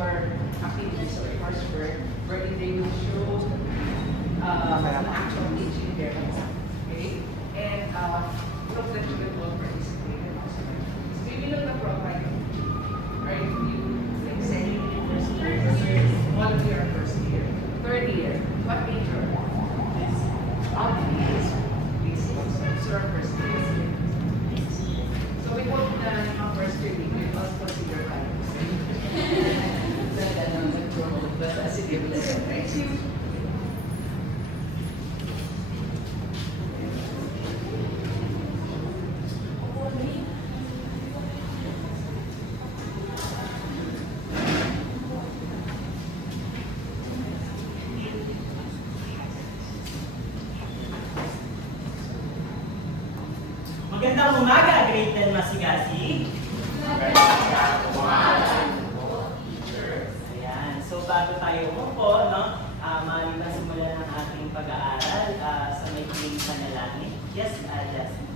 outdoor activities or coursework, wherein they will show an actual teaching there. Okay? And hope that you will all participate and also so we will not provide right you like second year, first year, all of you are first year, third year. What major? All of you is basic. So our first year is so we hope na yung first year we will also consider values. But as it is, thank you. Magandang umaga, grade 10 Masigasi. Magandang umaga po, teacher. Ayan, so bago tayo umupo, no, maaari na simulan ang ating pag-aaral sa may piling panalangin. Yes, Jasmine.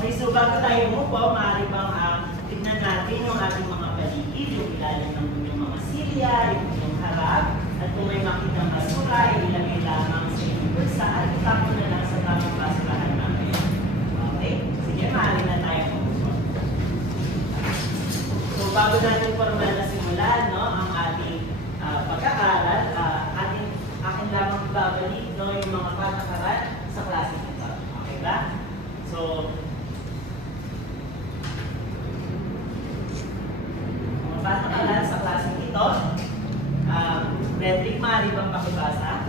Okay, so bago tayo umupo, maaari bang tignan natin yung ating mga paligid, yung ilalim ng inyong mga silya, yung inyong harap, at kung may makitang basura, ilagay lamang sa inyong bulsa at itapon na lang sa tamang basurahan namin. Okay? Sige, maaari na tayo umupo. So bago natin formal na simulan, no, ang ating pag-aaral, akin lamang ibabalik, no, yung mga patakaran sa klase nito. Okay ba? So, patakaran sa klaseng ito. Patrick, maaari bang pakibasa?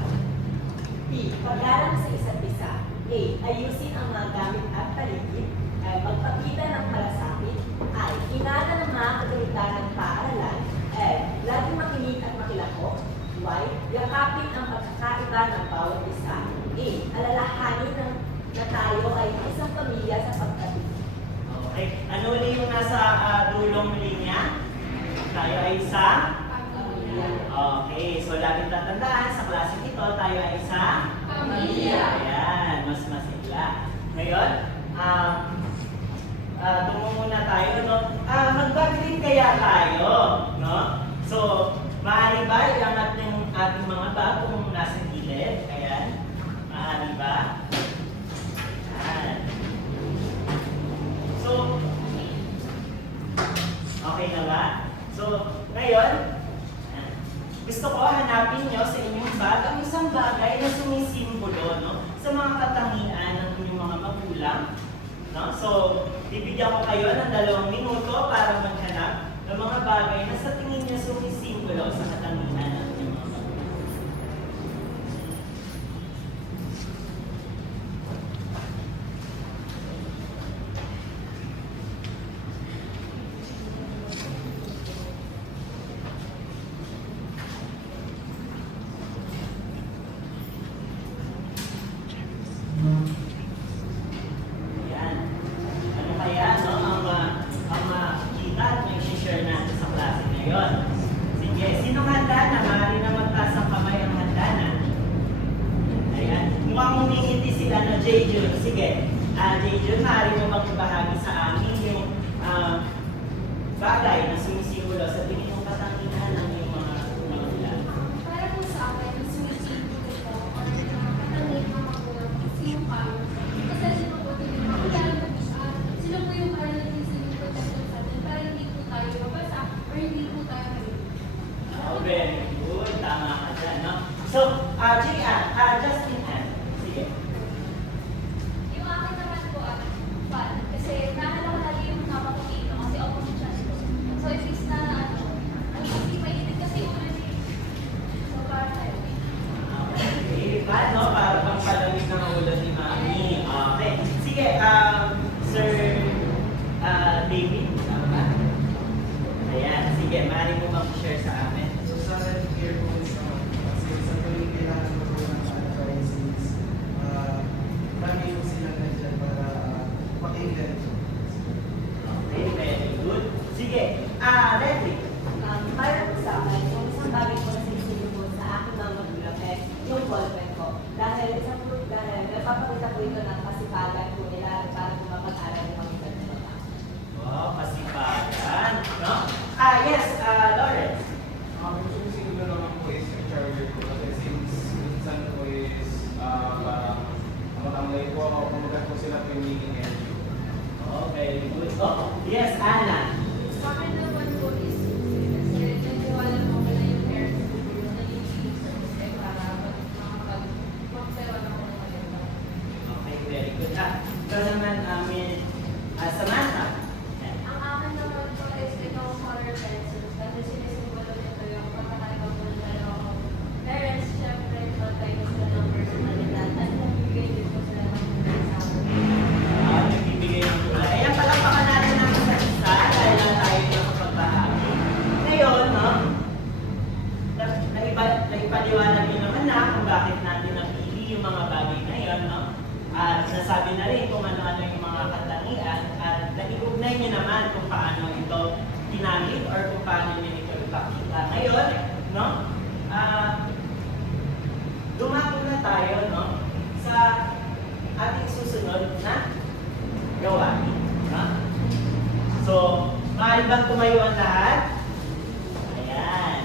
B. Paglalang sa isa't isa. A. Ayusin ang mga gamit at paligid. Magpakita ng malasakit. I. Ingatan ng mga kagamitan ng paaralan. F. Laging makinig at makilahok. Y. Yakapin ang pagkakaiba ng bawat isa. A. Alalahanin na tayo ay isang pamilya sa pagkatid. Okay. Ano ulit yung nasa dulong linya? Tayo ay isang pamilya. Okay. So, laging tatandaan, sa klaseng ito, tayo ay isang pamilya. Ayan. Mas masigla. Ngayon, tungo muna tayo, no? Mag-backlit kaya tayo, no? So, maaari ba ilangat yung ating mga bag kung nasa gilid? Ayan. Maaari ba? Ayan. So, okay na ba? So, ngayon, gusto ko hanapin nyo sa inyong bag ang isang bagay na sumisimbolo, no, sa mga katangian ng inyong mga magulang. No? So, bibigyan ko kayo ng 2 minuto para maghanap ng mga bagay na sa tingin nyo sumisimbolo sa katangian ng inyong mga magulang. Yan. Ano kaya, no, ang makikita at may share natin sa klase ngayon? Sige, sinong handa na? Maaari na magtaas ang kamay ang handa na. Ayan. Mukhang humingiti sila na J-Jun. Sige. J-Jun, maaari mo magbahagi sa amin yung bagay na sumisimulo sa tingin mong katangian ng iyong mga magulang. Para po sa akin, ang sumisipin ko po, or katanggit ng magulang, is yung power. Kasi sino po ito yung magulang, sino po yung parang nagsisilip protection sa atin para hindi po tayo mabasa or hindi po tayo malito. Oh, very good. Tama ka dyan, no? So, Justin Ann. Sige. Yung akin naman po, fun. Kasi nahanap ko lagi yung napapakita kasi opposite siya nito. So, if it's na, po ito ng kasipagan po nila para po mapag-aral yung mga bata. Wow, kasipagan. No? Yes, Lawrence. Yung siguro naman po is yung charger ko kasi since minsan po is parang matamlay po ako, kumagat po sila po yung leaking edge. Okay, good. Oh, yes, Anna. Sa akin naman po is kasi nagtiwala mo ko na yung parents ko na nalilinis sa system para makapag-magpaiwan ako ng maganda. Okay, very good. Ito naman, Samantha. Yan. Ang akin naman po is itong color pencils kasi sinisimbolo nito yung pagkakaiba po ng dalawang parents. Siyempre, tayo sa numbers sa kanila at nagbibigay din po sila ng kulay sa akin. Nagbibigay ng kulay. Ayan, palakpakan natin ang isa't isa dahil lang tayo nakapagbahagi. Ngayon, no? Naipaliwanag nyo naman na kung bakit natin napili yung mga bagay na yun, no? At nasabi na rin kung ano-ano yung mga katangian at naiugnay nyo naman kung paano ito ginamit or kung paano nyo ito ipakita. Ngayon, no? Dumako na tayo, no? Sa ating susunod na gawain. No? So, maaari bang tumayo ang lahat? Ayan.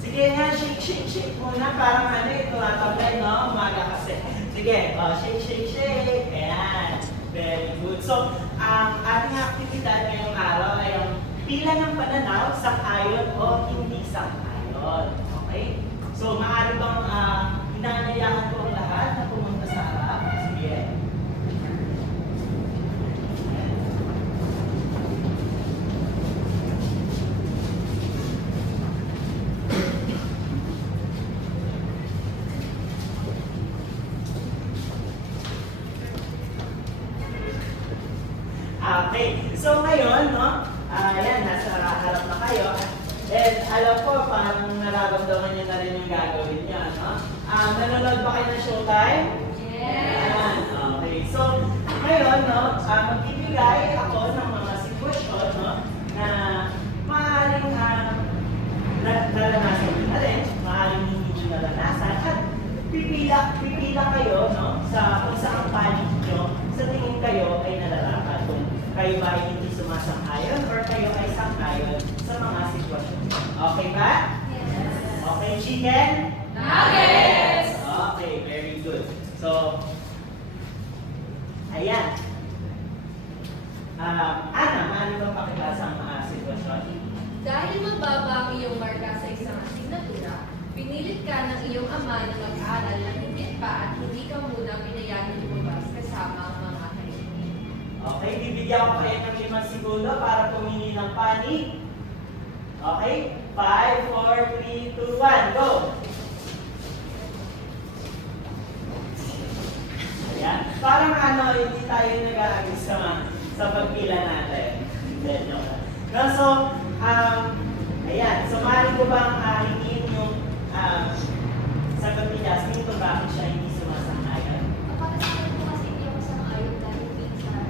Sige nga, shake muna. Parang ito, tablay, no? Umaga kasi. Sige, shake. Ayan. Very good. So, ang ating aktibidad ngayong araw ay ang pila ng pananaw, sang-ayon o hindi sang-ayon. Okay? So, maaari bang inaanyayahan ko ang lahat na pumunta sa harap? Sige. Okay. So ngayon, no? Ayan, nasa harap na kayo. And alam ko, parang nararamdaman niyo na rin yung gagawin niya, no? Nanonood ba kayo ng Showtime? Ayan. Okay. So, ngayon, no? Magbibigay ako ng mga sitwasyon, no? Na maaaring naranasan niyo na rin, maaaring hindi niyo naranasan. At pipila kayo, no? Sa kung saan panig niyo, sa tingin kayo ay nararapat. Kung kayo ba ay hindi sumasang-ayon or kayo ay sang-ayon sa mga sitwasyon. Okay ba? Yes. Okay, chicken? Nuggets! Okay, very good. So, ayan. Ana, maaaring bang pakibasa ang mga sitwasyon? Dahil mababa ang iyong marka sa isang asignatura, pinilit ka ng iyong ama na mag-aral na higit pa at hindi ka muna pinayanin lumabas kasama ang mga kaibigan. Okay, bibigyan ko kayo ng 5 segundo para pumili ng panig. Okay? 5, 4, 3, 2, 1, go! Ayan. Parang hindi tayo nag-aagis sa pagpila natin. Then, no. No, so, ayan. So, maaari ko bang hingin yung sagot ni Jasmine kung bakit siya hindi sumasang-ayon? Kapag sa akin po kasi hindi ako sang-ayon dahil minsan,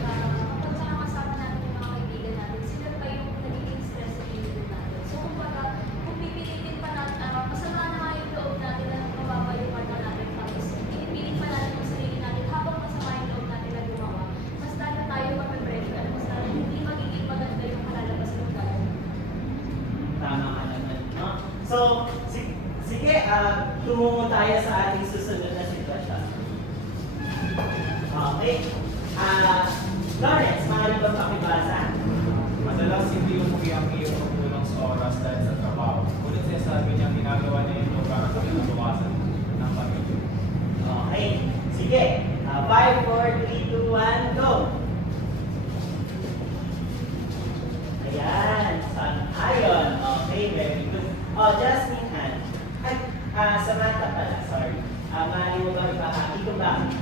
kapag nakakasama natin yung mga kaibigan natin, sila pa yung nagiging stress sa kaibigan natin. So kumbaga, kung pipilitin pa natin, masama na nga yung loob natin na mababa yung mata natin, tapos pinipilit pa natin yung sarili natin habang masama yung loob natin na gumawa, mas lalo tayo mag-pressure at mas lalo hindi magiging maganda yung kalalabas ng gawin. Tama ka naman, no? So, sige, tumungo tayo sa ating susunod na sitwasyon. Okay. Lawrence, maaari ba pakibasa? Madalas hindi umuwi ang iyong pagtulong sa oras dahil sa trabaho. Ngunit sinasabi niya ginagawa niya ito para sa kinabukasan ng pamilya. Okay. Sige. 5, 4, 3, 2, 1, go! Ayan. Sang-ayon. Okay, very good. Jasmine Han. Ay, Samantha pala, sorry. Maaari mo ba ibahagi kung bakit